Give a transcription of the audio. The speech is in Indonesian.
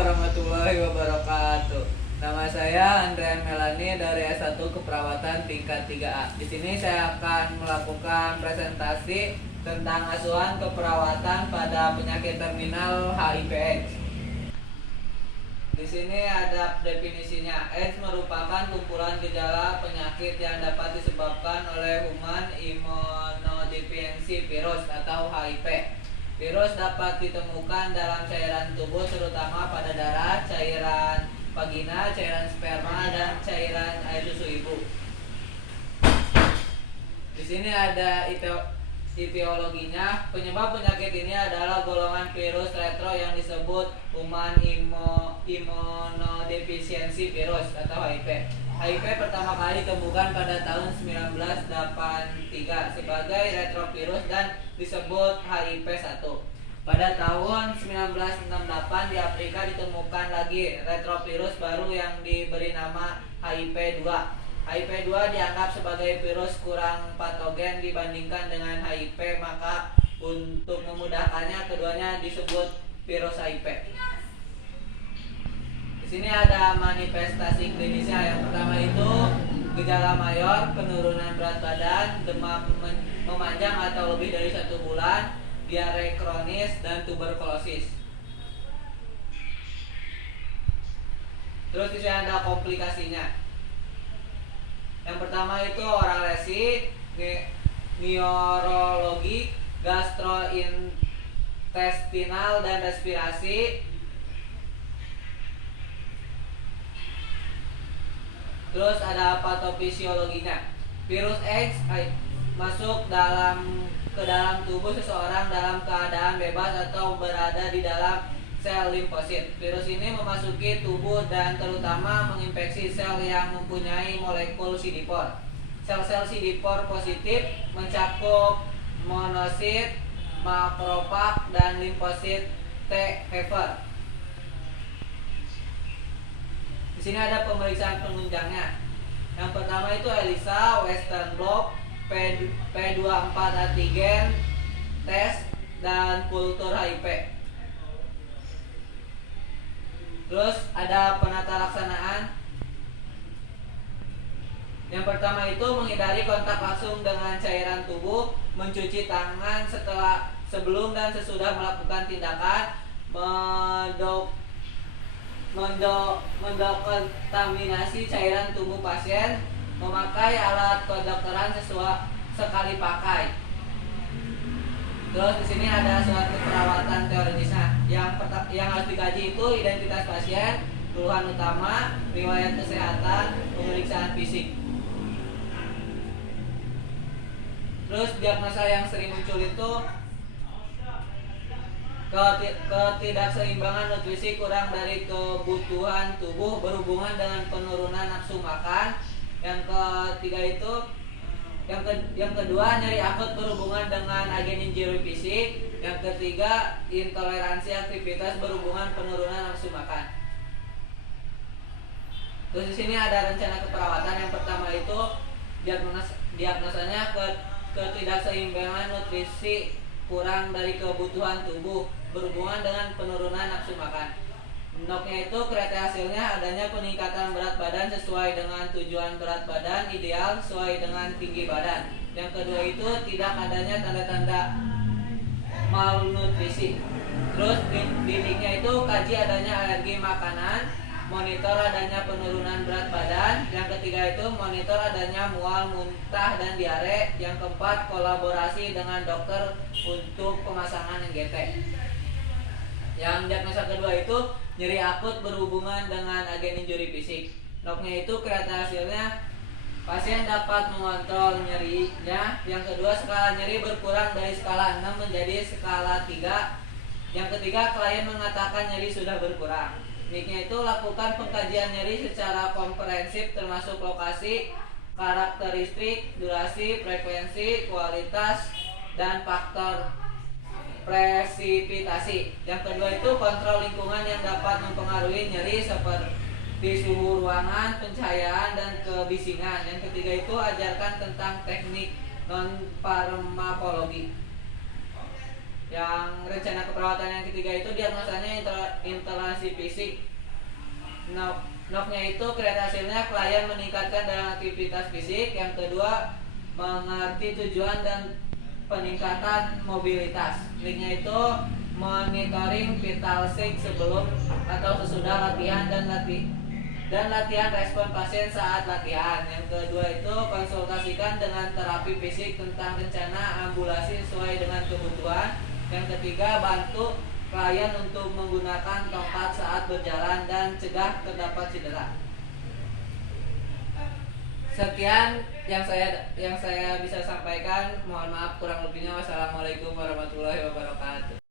warahmatullahi wabarakatuh. Nama saya Andrean Melani dari S1 Keperawatan tingkat 3A. Di sini saya akan melakukan presentasi tentang asuhan keperawatan pada penyakit terminal HIV/AIDS. Di sini ada definisinya. AIDS merupakan kumpulan gejala penyakit yang dapat disebabkan oleh Human Immunodeficiency Virus atau HIV. Virus dapat ditemukan dalam cairan tubuh terutama pada darah, cairan vagina, cairan sperma, dan cairan air susu ibu. Di sini ada etiologinya. Penyebab penyakit ini adalah golongan virus retro yang disebut Human Immunodeficiency Virus atau HIV. HIV pertama kali ditemukan pada tahun 1983 sebagai retrovirus dan disebut HIV-1. Pada tahun 1968 di Afrika ditemukan lagi retrovirus baru yang diberi nama HIV-2. HIV-2 dianggap sebagai virus kurang patogen dibandingkan dengan HIV, maka untuk memudahkannya keduanya disebut virus HIV. Di sini ada manifestasi klinisnya. Yang pertama itu gejala mayor, penurunan berat badan, demam memanjang atau lebih dari 1 bulan, diare kronis, dan tuberkulosis. Terus di sini ada komplikasinya. Yang pertama itu oral lesi, neurologi, gastrointestinal, dan respirasi. Terus ada patofisiologinya. Virus AIDS masuk ke dalam tubuh seseorang dalam keadaan bebas atau berada di dalam sel limfosit. Virus ini memasuki tubuh dan terutama menginfeksi sel yang mempunyai molekul CD4. Sel-sel CD4 positif mencakup monosit, makrofag, dan limfosit T helper. Di sini ada pemeriksaan penunjangnya. Yang pertama itu ELISA, Western blot, P24 antigen tes, dan kultur HIV. Terus ada penata laksanaan. Yang pertama itu menghindari kontak langsung dengan cairan tubuh, mencuci tangan sebelum dan sesudah melakukan tindakan, mendekontaminasi cairan tubuh pasien, memakai alat kedokteran sekali pakai. Terus di sini ada suatu perawatan teoritisnya. Yang harus dikaji itu identitas pasien, keluhan utama, riwayat kesehatan, pemeriksaan fisik. Terus diagnosa yang sering muncul itu ketidakseimbangan nutrisi, kurang dari kebutuhan tubuh, berhubungan dengan penurunan nafsu makan. Yang ketiga itu yang kedua nyeri akut berhubungan dengan agen injuri fisik. Yang ketiga intoleransi aktivitas berhubungan penurunan nafsu makan. Terus di sini ada rencana keperawatan. Yang pertama itu diagnosanya ketidakseimbangan nutrisi, kurang dari kebutuhan tubuh, berhubungan dengan penurunan nafsu makan. NOK-nya itu kriteria hasilnya adanya peningkatan berat badan sesuai dengan tujuan berat badan ideal sesuai dengan tinggi badan. Yang kedua itu tidak adanya tanda-tanda malnutrisi. Terus dindingnya itu kaji adanya alergi makanan, monitor adanya penurunan berat badan. Yang ketiga itu monitor adanya mual, muntah, dan diare. Yang keempat kolaborasi dengan dokter untuk pemasangan NGT. Yang diagnosa kedua itu nyeri akut berhubungan dengan agen injuri fisik. NOK-nya itu kriteria hasilnya pasien dapat mengontrol nyerinya. Yang kedua skala nyeri berkurang dari skala 6 menjadi skala 3. Yang ketiga klien mengatakan nyeri sudah berkurang. NIK-nya itu lakukan pengkajian nyeri secara komprehensif termasuk lokasi, karakteristik, durasi, frekuensi, kualitas, dan faktor presipitasi. Yang kedua itu kontrol lingkungan yang dapat mempengaruhi nyeri seperti suhu ruangan, pencahayaan, dan kebisingan. Yang ketiga itu ajarkan tentang teknik non-farmakologi. Yang rencana keperawatan yang ketiga itu diagnosanya intoleransi kondisi fisik. Knock-nya itu kriteria hasilnya klien meningkatkan dalam aktivitas fisik. Yang kedua, mengerti tujuan dan peningkatan mobilitas. Linknya itu monitoring vital sign sebelum atau sesudah latihan dan latihan respon pasien saat latihan. Yang kedua itu konsultasikan dengan terapi fisik tentang rencana ambulasi sesuai dengan kebutuhan. Yang ketiga, bantu klien untuk menggunakan tongkat saat berjalan dan cegah terdapat cedera. Sekian yang saya bisa sampaikan. Mohon maaf kurang lebihnya. Wassalamualaikum warahmatullahi wabarakatuh.